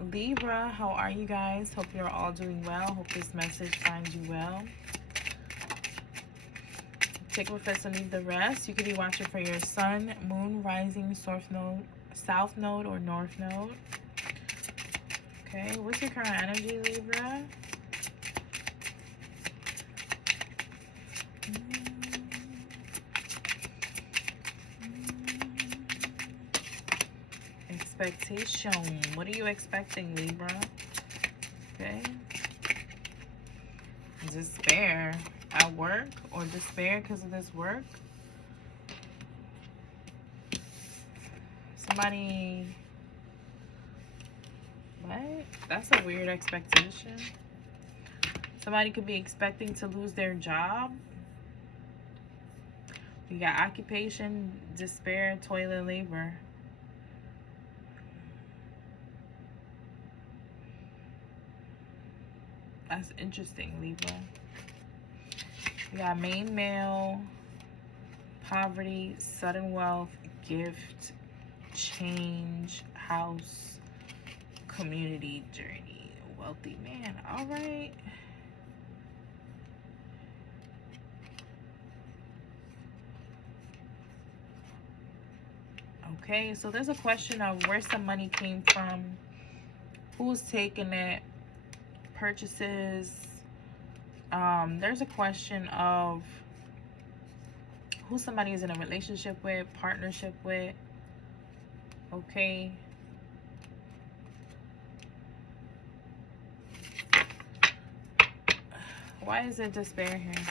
Libra, how are you guys? Hope you're all doing well. Hope this message finds you well. Take with us and leave the rest. You could be watching for your sun, moon, rising, south node, or north node. Okay, what's your current energy, Libra? Expectation. What are you expecting, Libra? Okay. Despair at work, or despair because of this work. Somebody... What? That's a weird expectation. Somebody could be expecting to lose their job. You got occupation, despair, toilet, labor. That's interesting, Libra. You got main male, poverty, sudden wealth, gift, change, house, community, journey, wealthy man. All right. Okay, so there's a question of where some money came from, who's taking it, purchases. There's a question of who somebody is in a relationship with, partnership with. Okay. Why is it despair here?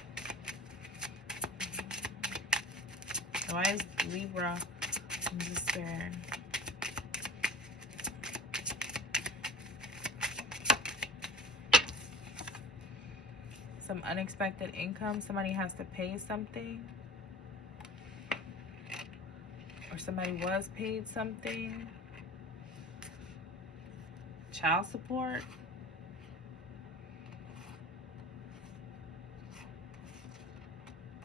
Why is Libra in despair? Some unexpected income. Somebody has to pay something. Or somebody was paid something. Child support.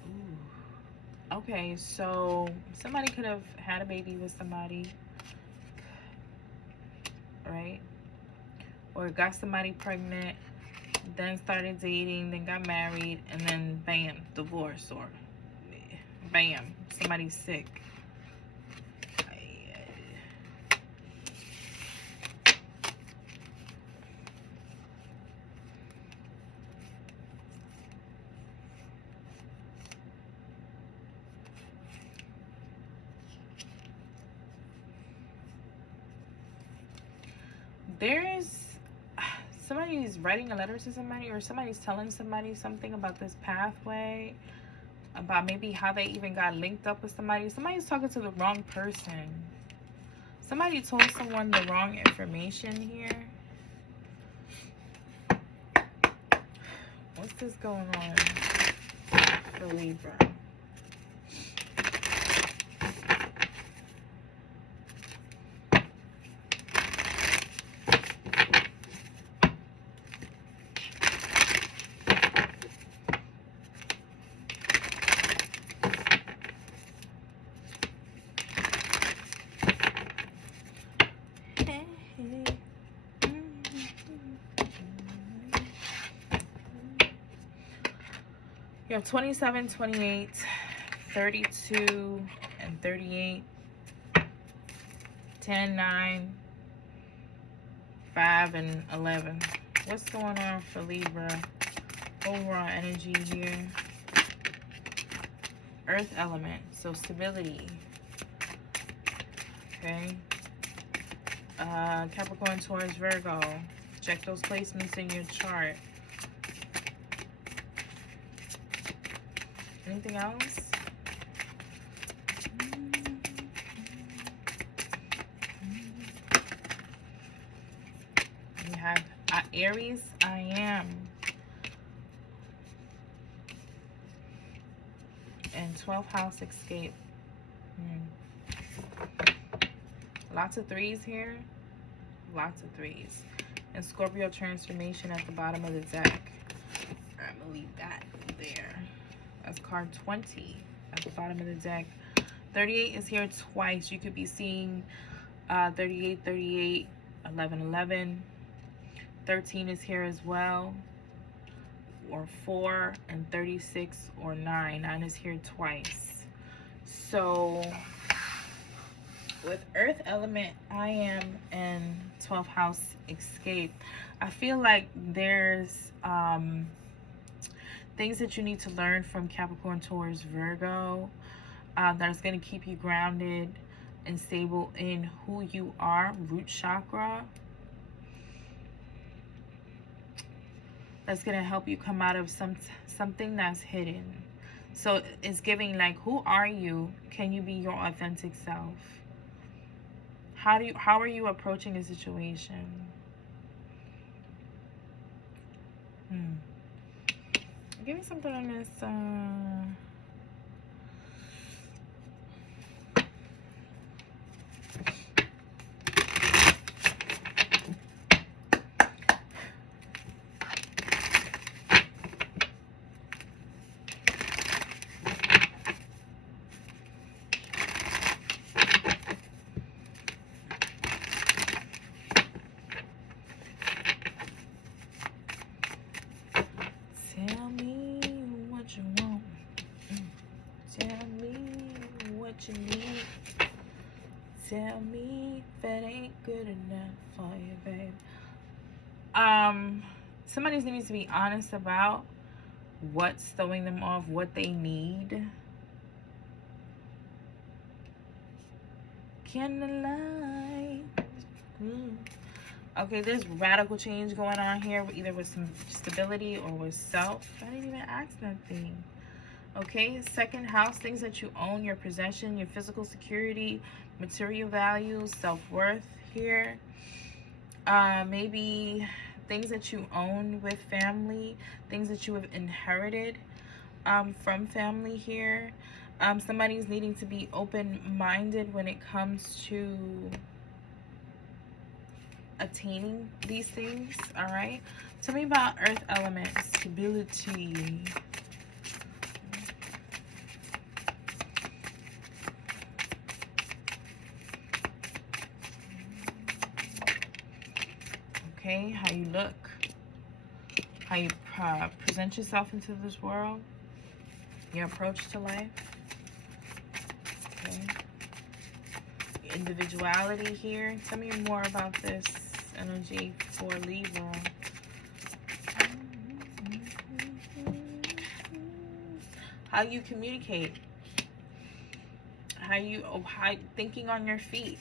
Ooh. Okay, so somebody could have had a baby with somebody, right? Or got somebody pregnant, then started dating, then got married, and then bam, divorce, or bam, somebody's sick. Somebody's writing a letter to somebody, or somebody's telling somebody something about this pathway, about maybe how they even got linked up with somebody. Somebody's talking to the wrong person. Somebody told someone the wrong information here. What's this going on for Libra? You have 27, 28, 32, and 38, 10, 9, 5, and 11. What's going on for Libra? Overall energy here. Earth element, so stability. Okay. Capricorn, Taurus, Virgo. Check those placements in your chart. Anything else? We have Aries, I am. And 12th house, escape. Lots of threes here. Lots of threes. And Scorpio, transformation at the bottom of the deck. I'm going to leave that there. That's card 20 at the bottom of the deck. 38 is here twice. You could be seeing 38, 38, 1111. 13 is here as well, or 4, and 36 or 9. 9 is here twice. So with earth element, I am in 12th house escape. I feel like there's things that you need to learn from Capricorn, Taurus, Virgo, that's going to keep you grounded and stable in who you are. Root chakra. That's going to help you come out of something that's hidden. So it's giving like, who are you? Can you be your authentic self? How are you approaching a situation? Give me something on this. Tell me what you want. Tell me what you need. Tell me if it ain't good enough for you, babe. Somebody needs to be honest about what's throwing them off, what they need. Candlelight. Okay, there's radical change going on here, either with some stability or with self. I didn't even ask nothing. Okay, second house, things that you own, your possession, your physical security, material values, self-worth here. Maybe things that you own with family, things that you have inherited from family here. Somebody's needing to be open-minded when it comes to attaining these things. All right, tell me about earth element stability. Okay, how you look, how you present yourself into this world, your approach to life. Okay, your individuality here. Tell me more about this energy for Libra. How you communicate, how thinking on your feet,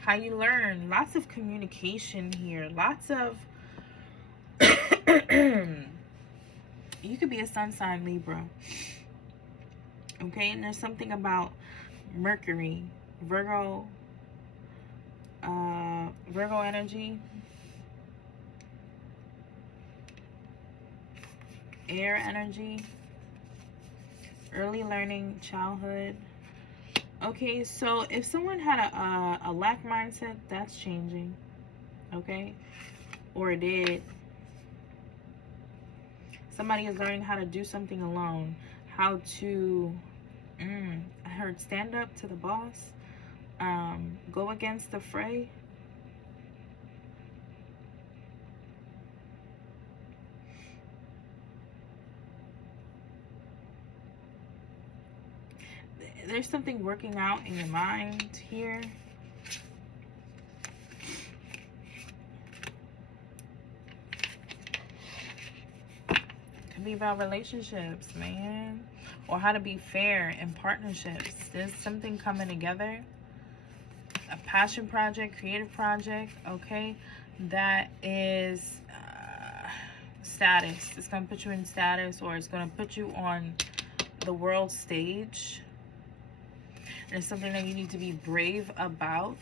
how you learn. Lots of communication here, lots of you could be a sun sign Libra. Okay, and there's something about Mercury, Virgo energy, air energy, early learning, childhood. Okay, so if someone had a lack mindset, that's changing. Okay, or it did. Somebody is learning how to do something alone, how to I heard stand up to the boss, go against the fray. There's something working out in your mind here. Could be about relationships, man, or how to be fair in partnerships. There's something coming together, a passion project, creative project. Okay, that is status. It's going to put you in status, or it's going to put you on the world stage. And it's something that you need to be brave about.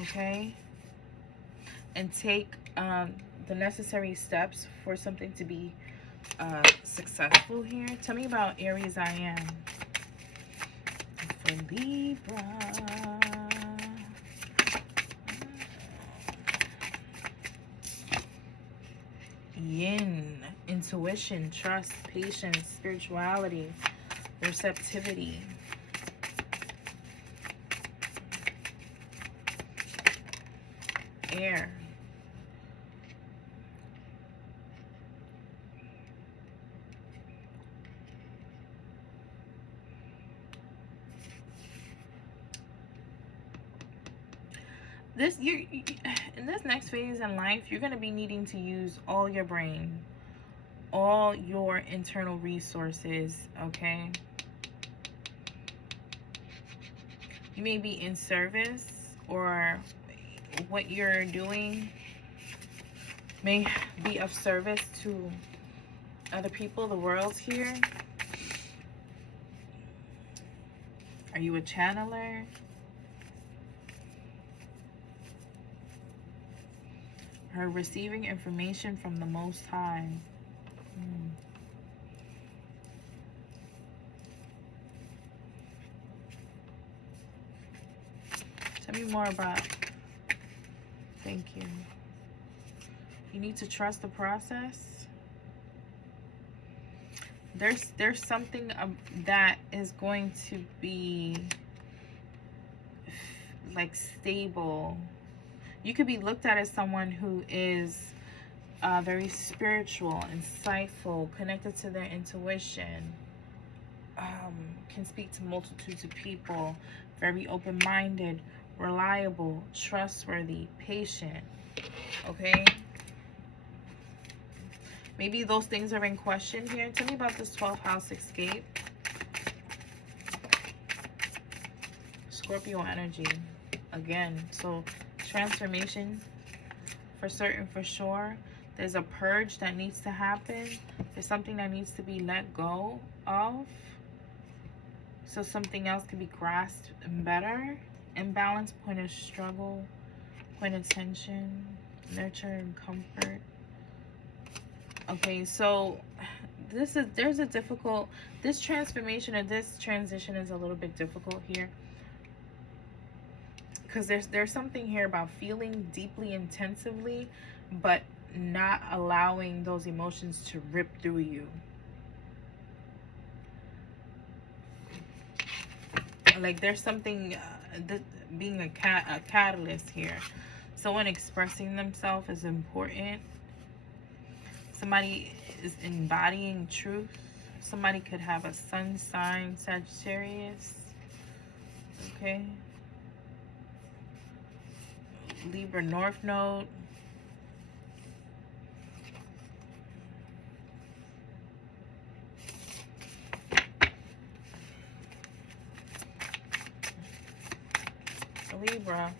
Okay, and take the necessary steps for something to be successful here. Tell me about Aries I am for Libra. Yin, intuition, trust, patience, spirituality, receptivity. air. This you in this next phase in life, you're going to be needing to use all your brain, all your internal resources, okay? You may be in service, or what you're doing may be of service to other people, the world here. Are you a channeler? Or receiving information from the Most High? Tell me more about. Thank you. You need to trust the process. There's something that is going to be like stable. You could be looked at as someone who is very spiritual, insightful, connected to their intuition, can speak to multitudes of people, very open-minded, reliable, trustworthy, patient, okay? Maybe those things are in question here. Tell me about this 12th house escape. Scorpio energy. Again, so transformation for certain, for sure. There's a purge that needs to happen. There's something that needs to be let go of, so something else can be grasped better. Imbalance, point of struggle, point of tension, nurture and comfort. Okay, so this transformation or this transition is a little bit difficult here, because there's something here about feeling deeply, intensively, but not allowing those emotions to rip through you. Like there's something being a catalyst here. Someone expressing themselves is important. Somebody is embodying truth. Somebody could have a sun sign Sagittarius. Okay. Libra North Node. Libra.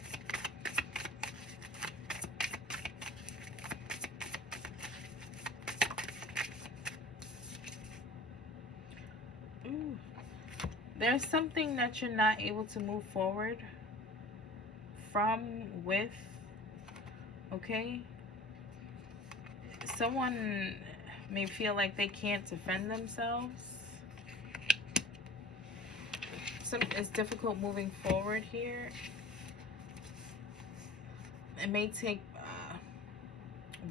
Ooh. There's something that you're not able to move forward with, okay? Someone may feel like they can't defend themselves. It's difficult moving forward here. It may take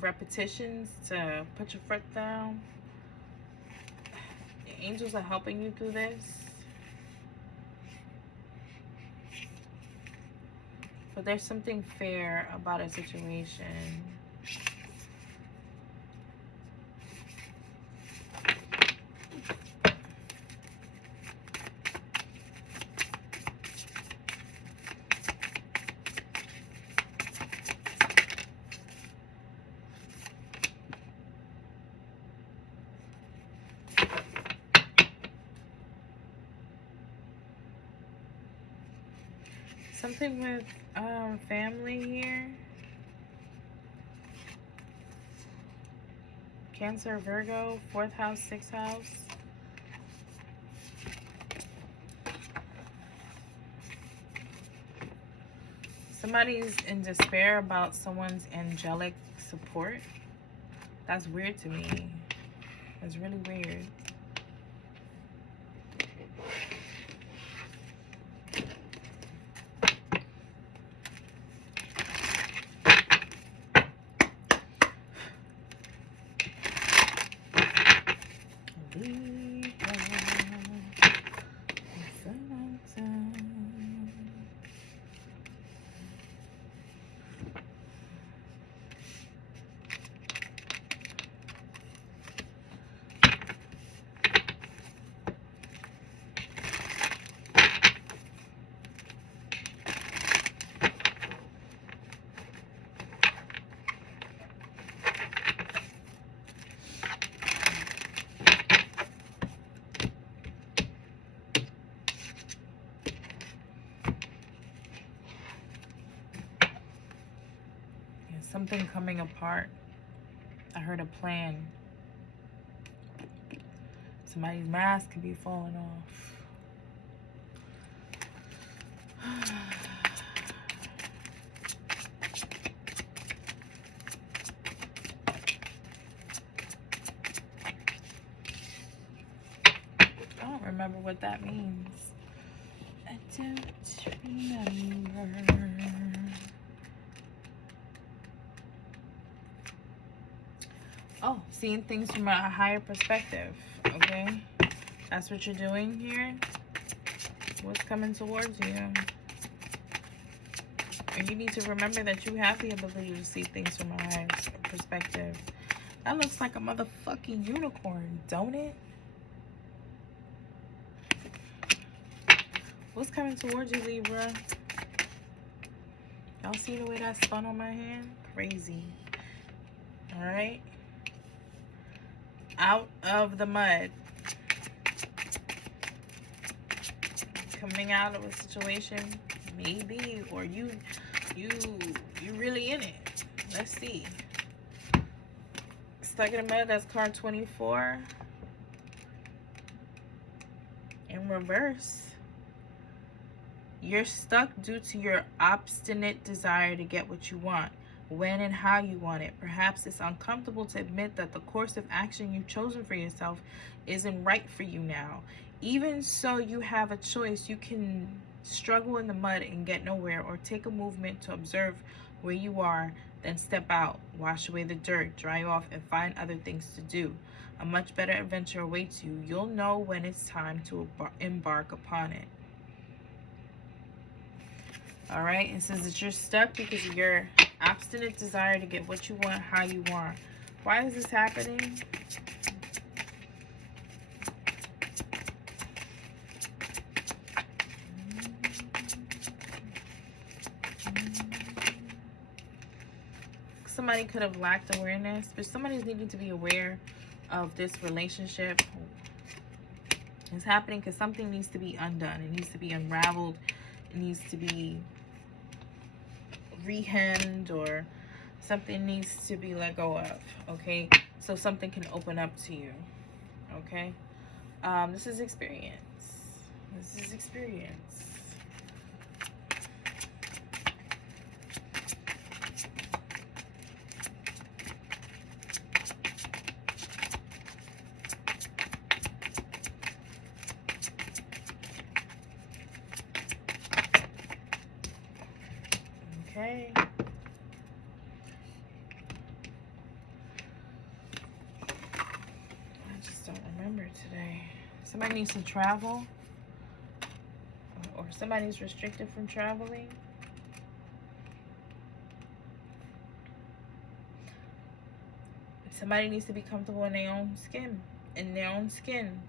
repetitions to put your foot down. The angels are helping you through this. But there's something fair about a situation. Something with family here. Cancer, Virgo, 4th house, 6th house. Somebody's in despair about someone's angelic support. That's weird to me. That's really weird. Something coming apart. I heard a plan. Somebody's mask could be falling off. I don't remember what that means. I don't remember. Oh, seeing things from a higher perspective. Okay, that's what you're doing here. What's coming towards you? And you need to remember that you have the ability to see things from a higher perspective. That looks like a motherfucking unicorn, don't it? What's coming towards you, Libra? Y'all see the way that spun on my hand? Crazy. All right. Out of the mud. Coming out of a situation, maybe, or you really in it. Let's see. Stuck in the mud, that's card 24. In reverse. You're stuck due to your obstinate desire to get what you want, when and how you want it. Perhaps it's uncomfortable to admit that the course of action you've chosen for yourself isn't right for you now. Even so, you have a choice. You can struggle in the mud and get nowhere, or take a movement to observe where you are, then step out, wash away the dirt, dry off, and find other things to do. A much better adventure awaits you. You'll know when it's time to embark upon it. All right, it says that you're stuck because of your obstinate desire to get what you want, how you want. Why is this happening? Somebody could have lacked awareness, but somebody's needing to be aware of this relationship. It's happening because something needs to be undone. It needs to be unraveled. It needs to be rehemmed, or something needs to be let go of. Okay, so something can open up to you. Okay, this is experience. This is experience. Okay. I just don't remember today. Somebody needs to travel, or somebody's restricted from traveling. Somebody needs to be comfortable in their own skin. In their own skin.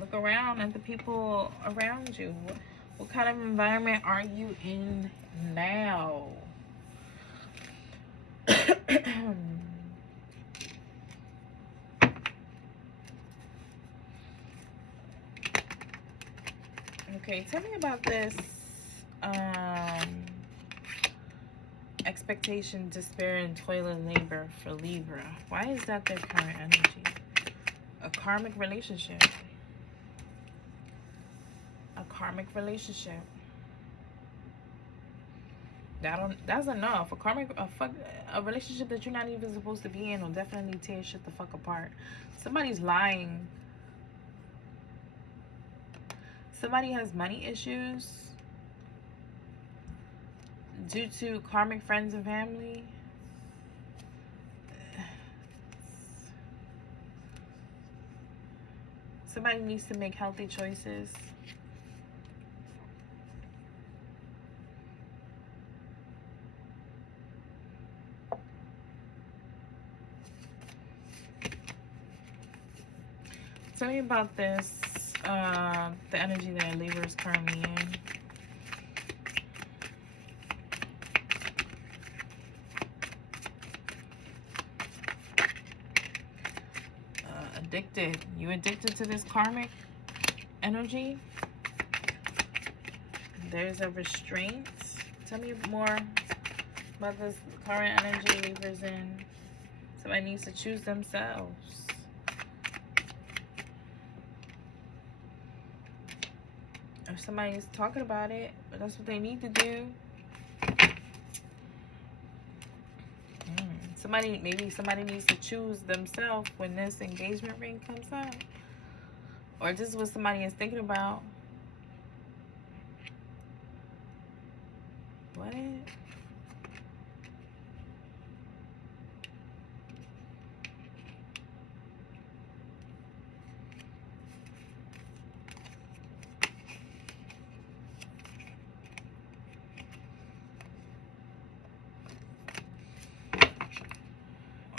Look around at the people around you. What kind of environment are you in now? Okay, tell me about this expectation, despair, and toil and labor for Libra. Why is that their current energy? A karmic relationship. A karmic relationship. That's enough. A relationship that you're not even supposed to be in will definitely tear shit the fuck apart. Somebody's lying. Somebody has money issues due to karmic friends and family. Somebody needs to make healthy choices. Tell me about this, the energy that Libra is currently in. addicted. You addicted to this karmic energy. There's a restraint. Tell me more about this current energy Libra's in. Somebody needs to choose themselves. Or somebody's talking about it, but that's what they need to do. Maybe somebody needs to choose themselves when this engagement ring comes out. Or this is what somebody is thinking about. What?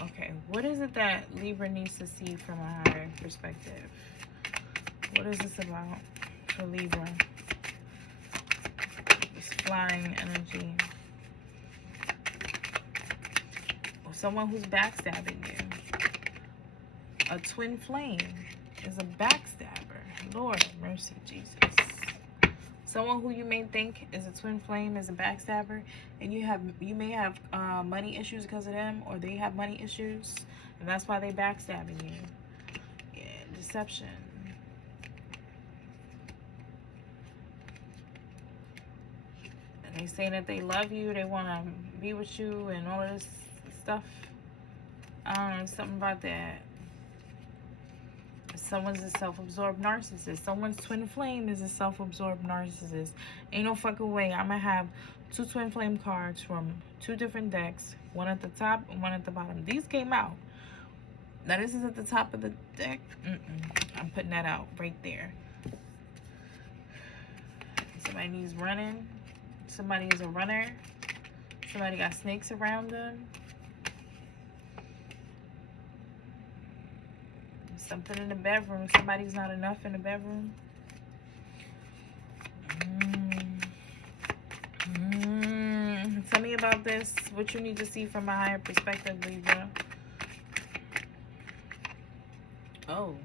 Okay, what is it that Libra needs to see from a higher perspective? What is this about for Libra? This flying energy. Or someone who's backstabbing you. A twin flame is a backstabber. Lord have mercy, Jesus. Someone who you may think is a twin flame is a backstabber, and you may have money issues because of them, or they have money issues, and that's why they backstabbing you. Yeah, deception. And they say that they love you, they want to be with you, and all of this stuff. I don't know, something about that. Someone's a self-absorbed narcissist. Someone's twin flame is a self-absorbed narcissist. Ain't no fucking way I'm gonna have two twin flame cards from two different decks, one at the top and one at the bottom. These came out. Now this is at the top of the deck. I'm putting that out right there. Somebody needs running. Somebody is a runner. Somebody got snakes around them. Something in the bedroom. Somebody's not enough in the bedroom. Tell me about this. What you need to see from a higher perspective, Libra. Oh.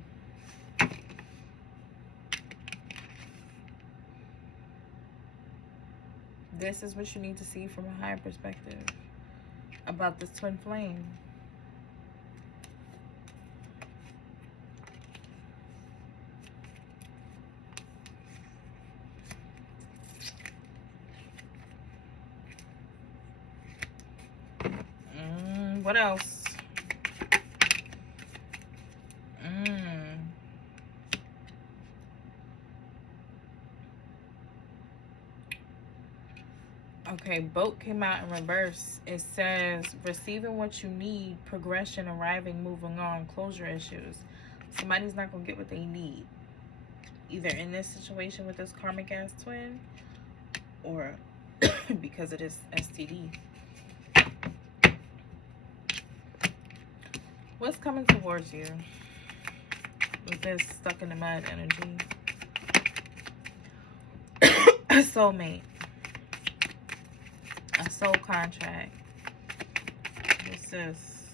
This is what you need to see from a higher perspective about this twin flame. What else? Okay, boat came out in reverse. It says receiving what you need, progression, arriving, moving on, closure issues. Somebody's not going to get what they need. Either in this situation with this karmic ass twin, or because of this STD. What's coming towards you with this stuck in the mud energy? A soulmate. A soul contract. What's this?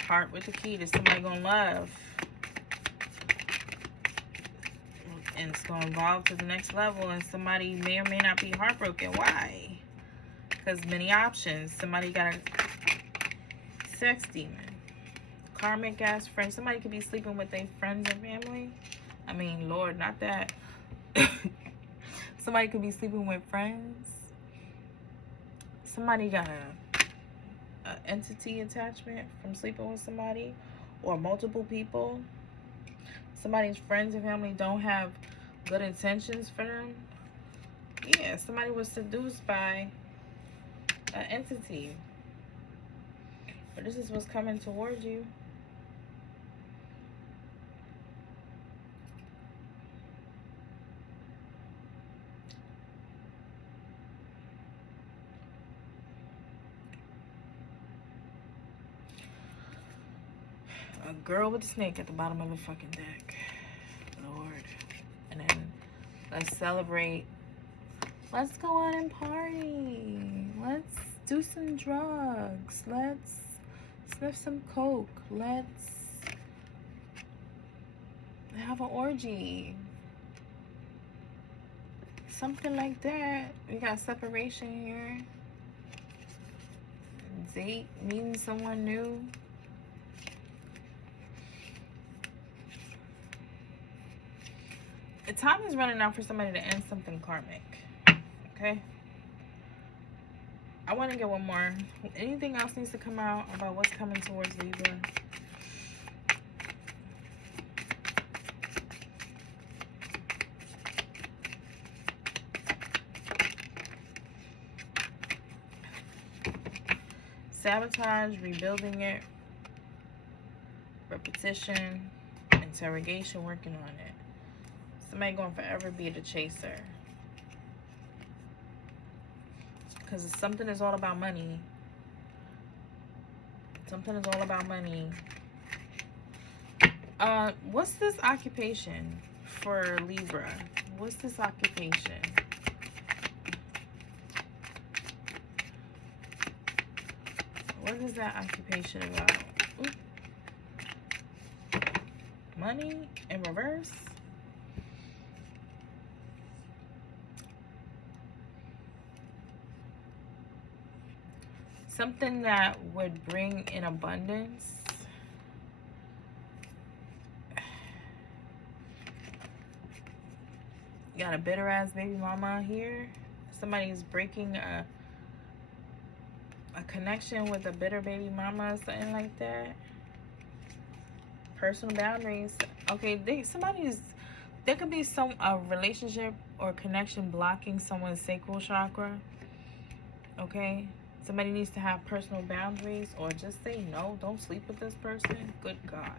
Heart with the key. There's somebody gonna love. And it's gonna evolve to the next level, and somebody may or may not be heartbroken. Why? Because many options. Somebody got a sex demon. Karmic ass friend. Somebody could be sleeping with their friends and family. I mean, Lord, not that. Somebody could be sleeping with friends. Somebody got a entity attachment from sleeping with somebody, or multiple people. Somebody's friends and family don't have good intentions for them. Yeah, somebody was seduced by an entity. But this is what's coming towards you. A girl with a snake at the bottom of the fucking deck. Lord. And then let's celebrate. Let's go out and party. Let's do some drugs. Let's sniff some coke. Let's have an orgy. Something like that. We got separation here. Date, meeting someone new. The time is running out for somebody to end something karmic. Okay? I want to get one more. Anything else needs to come out about what's coming towards Libra? Sabotage, rebuilding it, repetition, interrogation, working on it. Somebody going to forever be the chaser. Because something is all about money. Something is all about money. What's this occupation for Libra? What's this occupation? What is that occupation about? Ooh. Money in reverse. Something that would bring in abundance. You got a bitter ass baby mama here. Somebody's breaking a connection with a bitter baby mama or something like that. Personal boundaries. Okay, there could be a relationship or connection blocking someone's sacral chakra. Okay, somebody needs to have personal boundaries, or just say no. Don't sleep with this person. Good God.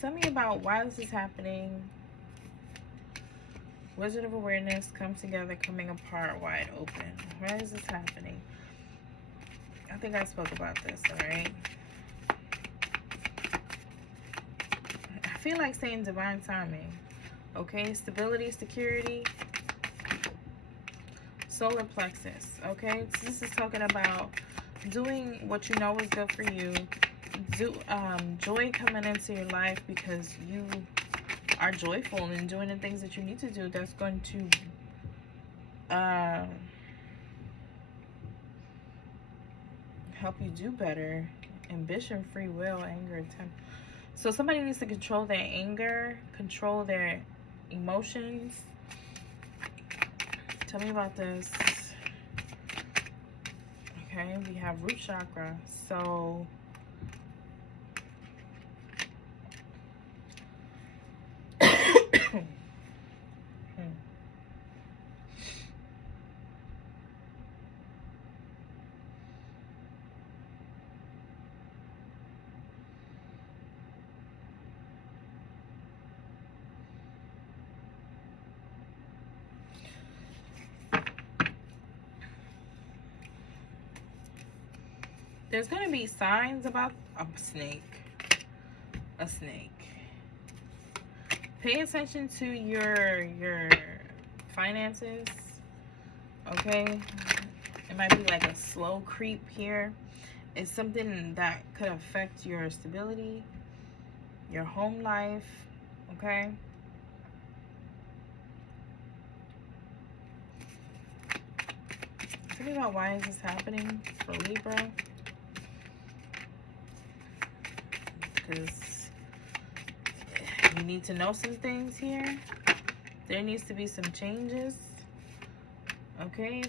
Tell me about why this is happening. Wizard of Awareness, come together, coming apart, wide open. Why is this happening? I think I spoke about this, alright? I feel like saying divine timing. Okay, stability, security, solar plexus. Okay, so this is talking about doing what you know is good for you. Joy coming into your life because you are joyful and doing the things that you need to do. That's going to help you do better. Ambition, free will, anger, attempt. So somebody needs to control their anger, control their emotions. Tell me about this. Okay, we have root chakra. So there's going to be signs about a snake. A snake. Pay attention to your finances. Okay? It might be like a slow creep here. It's something that could affect your stability, your home life. Okay? Tell me about why is this happening for Libra? Because you need to know some things here. There needs to be some changes. Okay,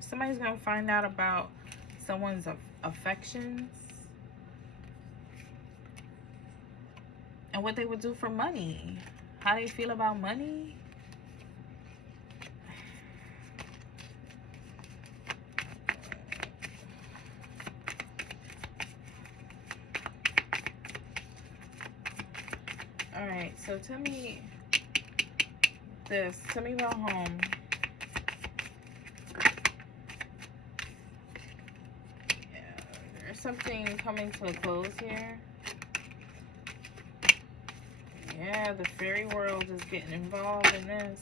somebody's gonna find out about someone's affections and what they would do for money. How they feel about money. Alright, so tell me this. Tell me about home. Yeah, there's something coming to a close here. Yeah, the fairy world is getting involved in this.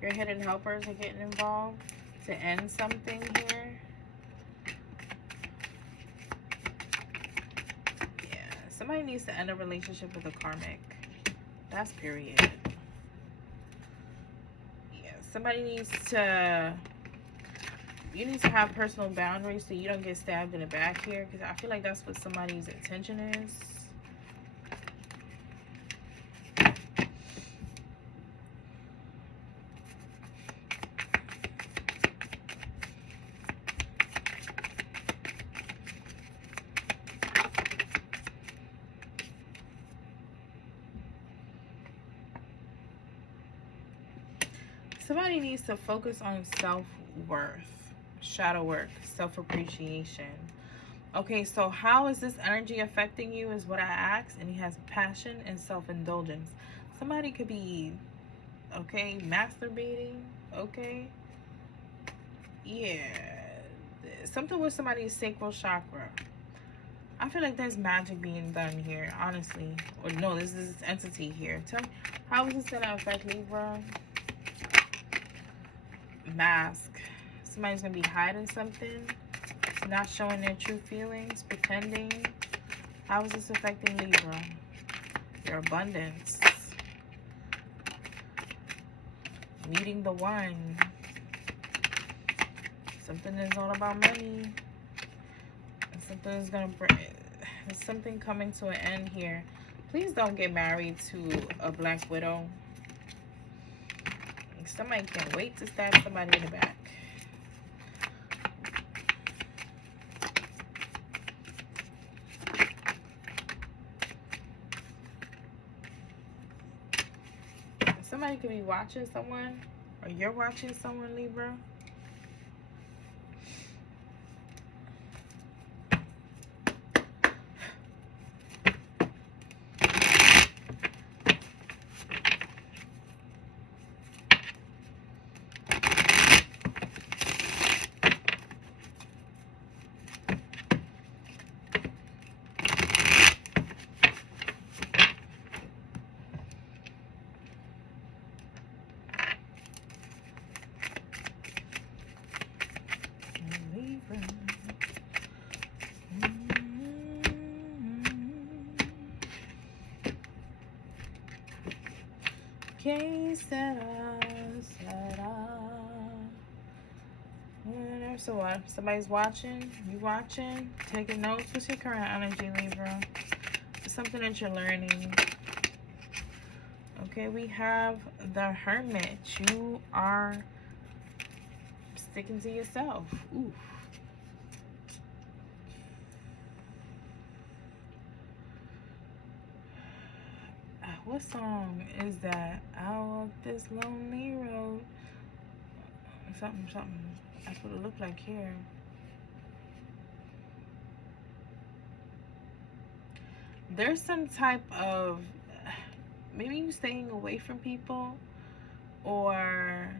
Your hidden helpers are getting involved to end something here. Somebody needs to end a relationship with a karmic. That's period. Yeah, somebody needs to... You need to have personal boundaries so you don't get stabbed in the back here, because I feel like that's what somebody's intention is. Somebody needs to focus on self-worth, shadow work, self-appreciation. Okay, so how is this energy affecting you is what I asked, and he has passion and self-indulgence. Somebody could be, okay, masturbating, okay? Yeah, something with somebody's sacral chakra. I feel like there's magic being done here, honestly. Or no, this is this entity here. Tell me, how is this going to affect Libra? Mask. Somebody's going to be hiding something, not showing their true feelings, pretending. How is this affecting Libra? Your abundance. Meeting the one. Something is all about money. And something is going to bring... There's something coming to an end here. Please don't get married to a black widow. Somebody can't wait to stab somebody in the back. Somebody could be watching someone, or you're watching someone, Libra. So what? Somebody's watching? You watching? Taking notes? What's your current energy, Libra? It's something that you're learning. Okay, we have the Hermit. You are sticking to yourself. Ooh. What song is that? Out of this lonely road. Something. That's what it looked like here. There's some type of... Maybe you staying away from people. Or...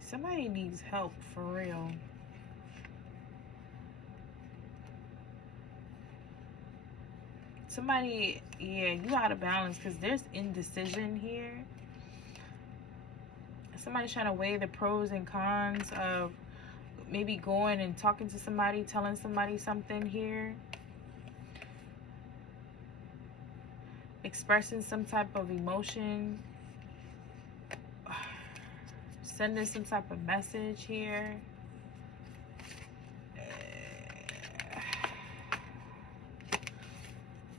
Somebody needs help, for real. Somebody, yeah, you out of balance because there's indecision here. Somebody's trying to weigh the pros and cons of maybe going and talking to somebody, telling somebody something here. Expressing some type of emotion. Sending some type of message here.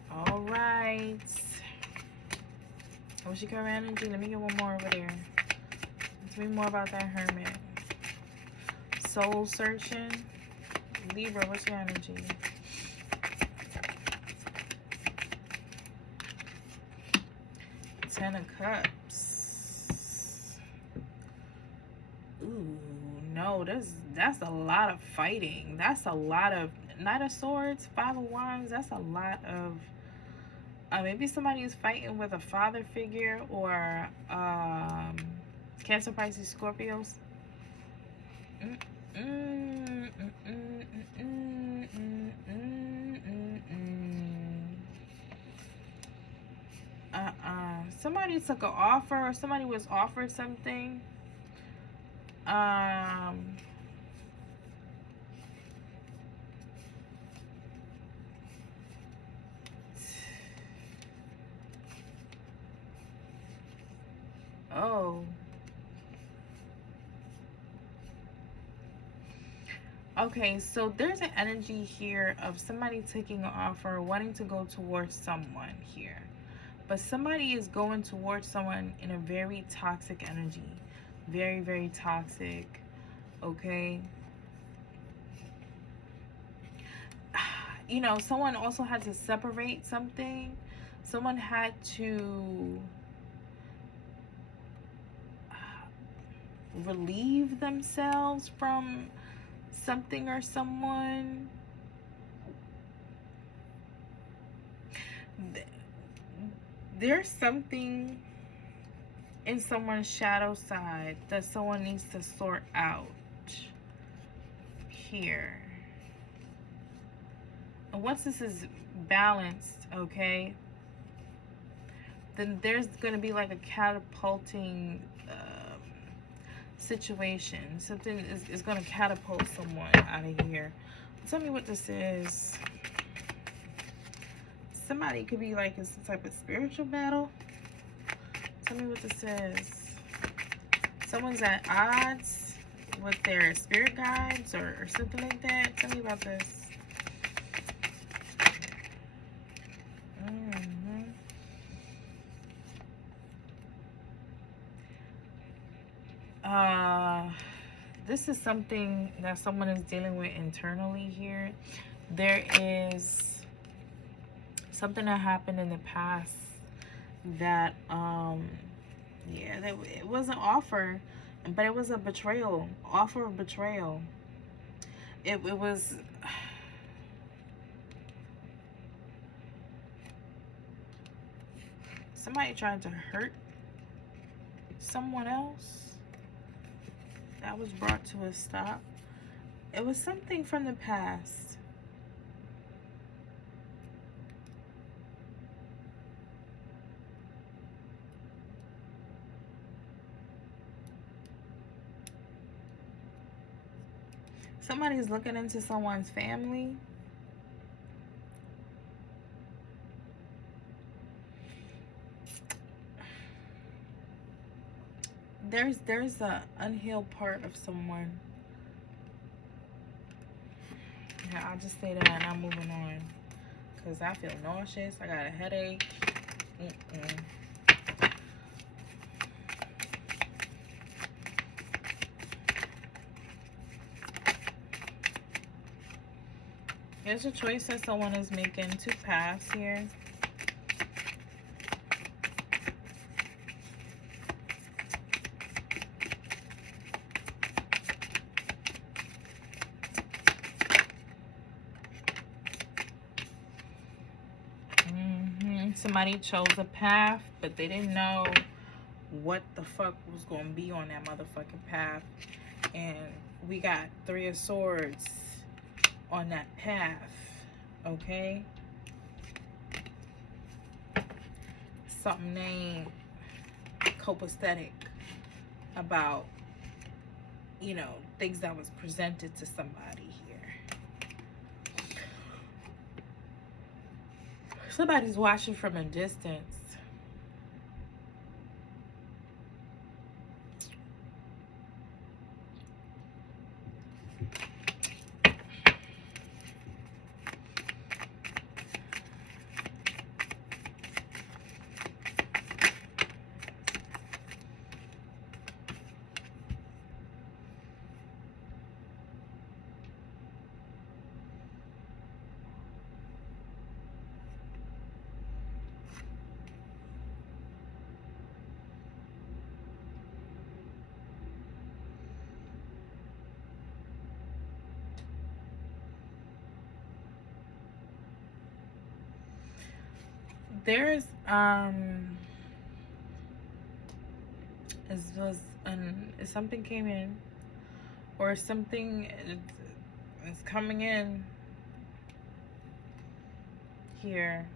All right. What's your current energy? Let me get one more over there. Tell me more about that Hermit. Soul searching. Libra, what's your energy? Ten of Cups. Ooh, no, that's a lot of fighting. That's a lot of Knight of Swords, Five of Wands. That's a lot of... maybe somebody is fighting with a father figure or Cancer, Pisces, Scorpios. Somebody took an offer or somebody was offered something. Oh. Okay, so there's an energy here of somebody taking an offer, wanting to go towards someone here. But somebody is going towards someone in a very toxic energy. Very, very toxic. Okay? You know, someone also had to separate something. Someone had to relieve themselves from something or someone. There's something in someone's shadow side that someone needs to sort out here. And once this is balanced, okay, then there's going to be like a catapulting situation. Something is going to catapult someone out of here. Tell me what this is. Somebody could be like in some type of spiritual battle. Tell me what this is. Someone's at odds with their spirit guides or something like that. Tell me about this. This is something that someone is dealing with internally here. There is something that happened in the past that yeah, that it was an offer, but it was a betrayal. Offer of betrayal. It was somebody trying to hurt someone else. That was brought to a stop. It was something from the past. Somebody's looking into someone's family. There's a unhealed part of someone. Yeah, I'll just say that and I'm moving on. Because I feel nauseous. I got a headache. There's a choice that someone is making to pass here. Somebody chose a path, but they didn't know what the fuck was going to be on that motherfucking path. And we got 3 of Swords on that path, okay? Something named copacetic about, you know, things that was presented to somebody here. Somebody's watching from a distance. There's something came in, or something is coming in here.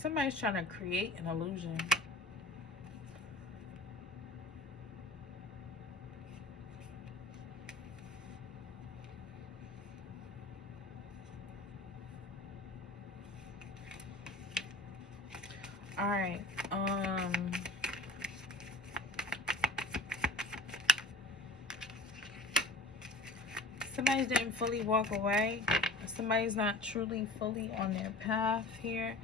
somebody's trying to create an illusion. All right. Somebody didn't fully walk away. Somebody's not truly fully on their path here.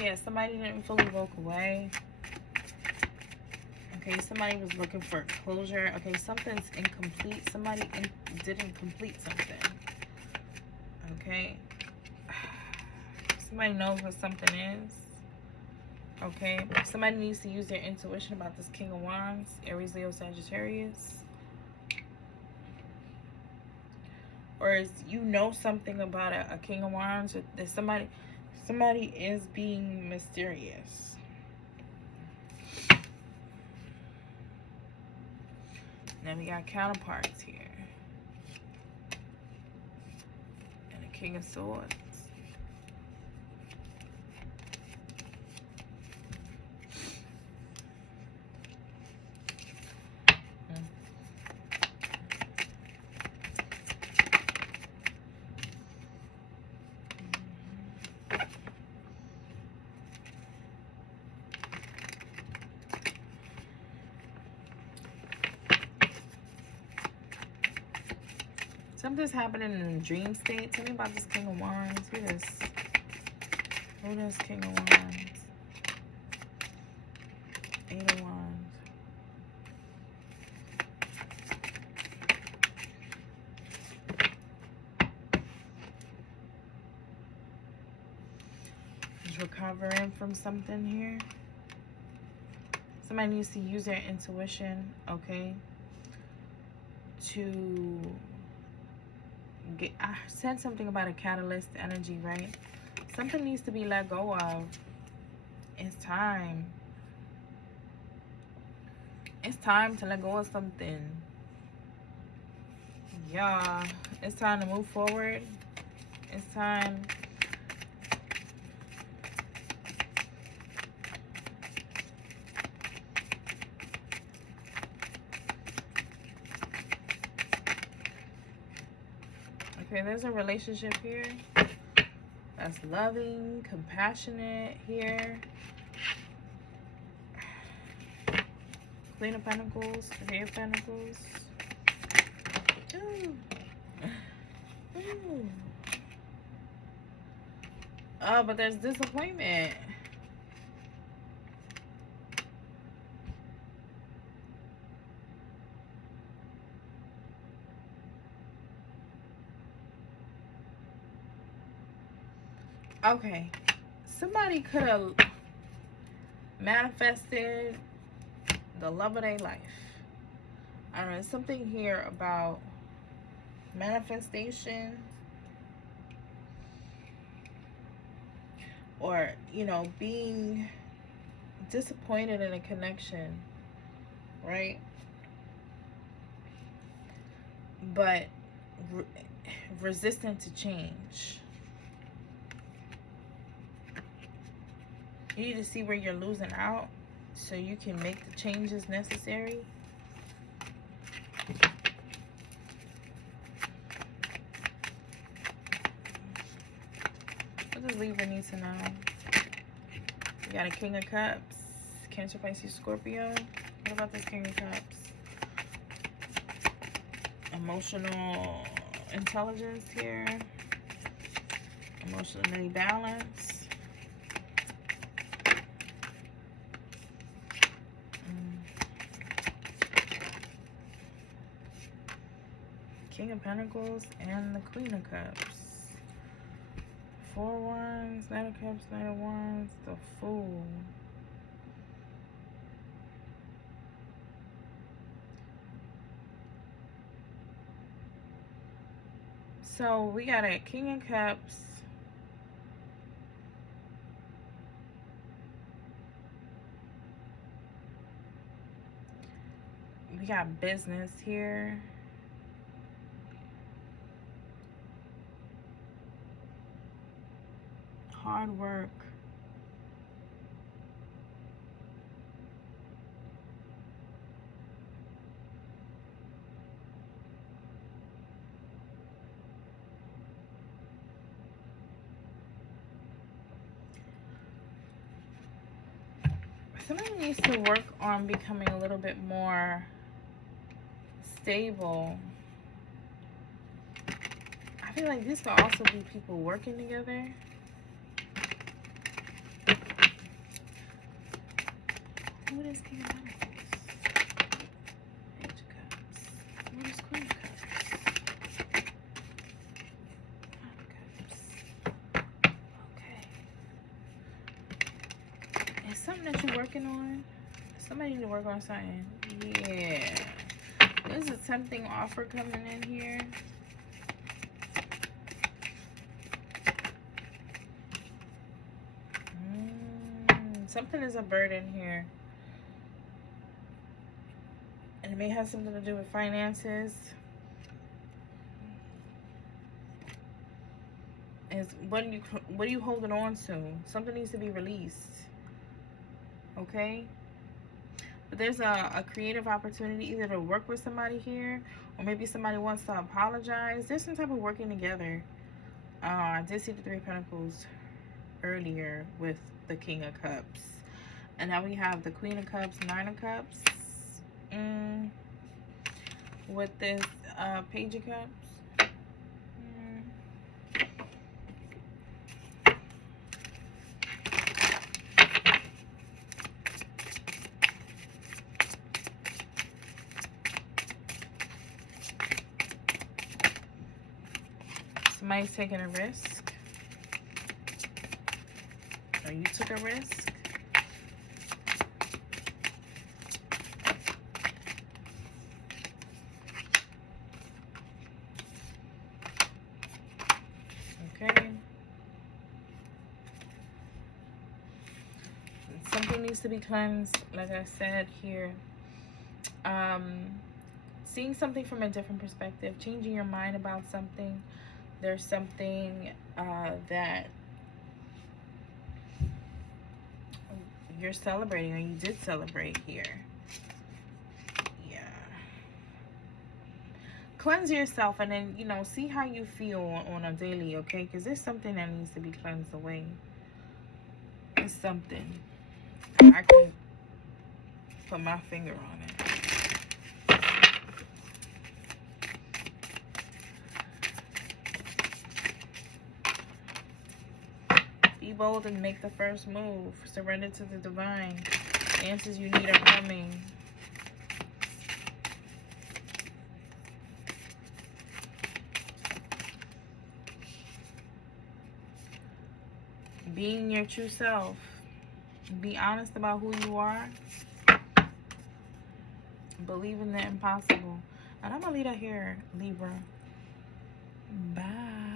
Yeah, somebody didn't fully walk away. Okay, somebody was looking for closure. Okay, something's incomplete. Somebody didn't complete something. Okay. Somebody knows what something is. Okay. Somebody needs to use their intuition about this King of Wands. Aries, Leo, Sagittarius. Or is, you know something about a King of Wands. Or that somebody is being mysterious. Then we got counterparts here. And a King of Swords. Something's happening in the dream state. Tell me about this King of Wands. Who this? Who this King of Wands? 8 of Wands. He's recovering from something here. Somebody needs to use their intuition, okay, to get, I said something about a catalyst energy, right? Something needs to be let go of. It's time. It's time to let go of something. Yeah, it's time to move forward. It's time. Okay, there's a relationship here that's loving, compassionate here. Queen of Pentacles, Three of Pentacles. Ooh. Ooh. Oh, but there's disappointment. Okay, somebody could have manifested the love of their life. I don't know, there's something here about manifestation, or, you know, being disappointed in a connection, right? But resistant to change. You need to see where you're losing out so you can make the changes necessary. What does Libra need to know? We got a King of Cups, Cancer, Pisces, Scorpio. What about this King of Cups? Emotional intelligence here. Emotionally balanced. King of Pentacles and the Queen of Cups. 4 of Wands, Knight of Cups, Knight of Wands, the Fool. So we got a King of Cups. We got business here. Hard work. Somebody needs to work on becoming a little bit more stable. I feel like this could also be people working together. What is King of Pentacles? Page of Cups. What is Queen of Cups? Nine of Cups. Okay. Is something that you're working on? Somebody need to work on something. Yeah. There's a tempting offer coming in here. Something is a burden here. And it may have something to do with finances. What are you holding on to? Something needs to be released. Okay? But there's a creative opportunity either to work with somebody here, or maybe somebody wants to apologize. There's some type of working together. I did see the Three of Pentacles earlier with the King of Cups. And now we have the Queen of Cups, Nine of Cups. With this Page of Cups. Somebody's taking a risk. Or you took a risk. Okay. Something needs to be cleansed, like I said here. Seeing something from a different perspective, changing your mind about something. There's something that you're celebrating, or you did celebrate here. Yeah. Cleanse yourself, and then, you know, see how you feel on a daily, okay? Because there's something that needs to be cleansed away. It's something. I can put my finger on it. Be bold and make the first move. Surrender to the divine. The answers you need are coming. Being your true self. Be honest about who you are. Believe in the impossible. And I'm going to leave that here, Libra. Bye.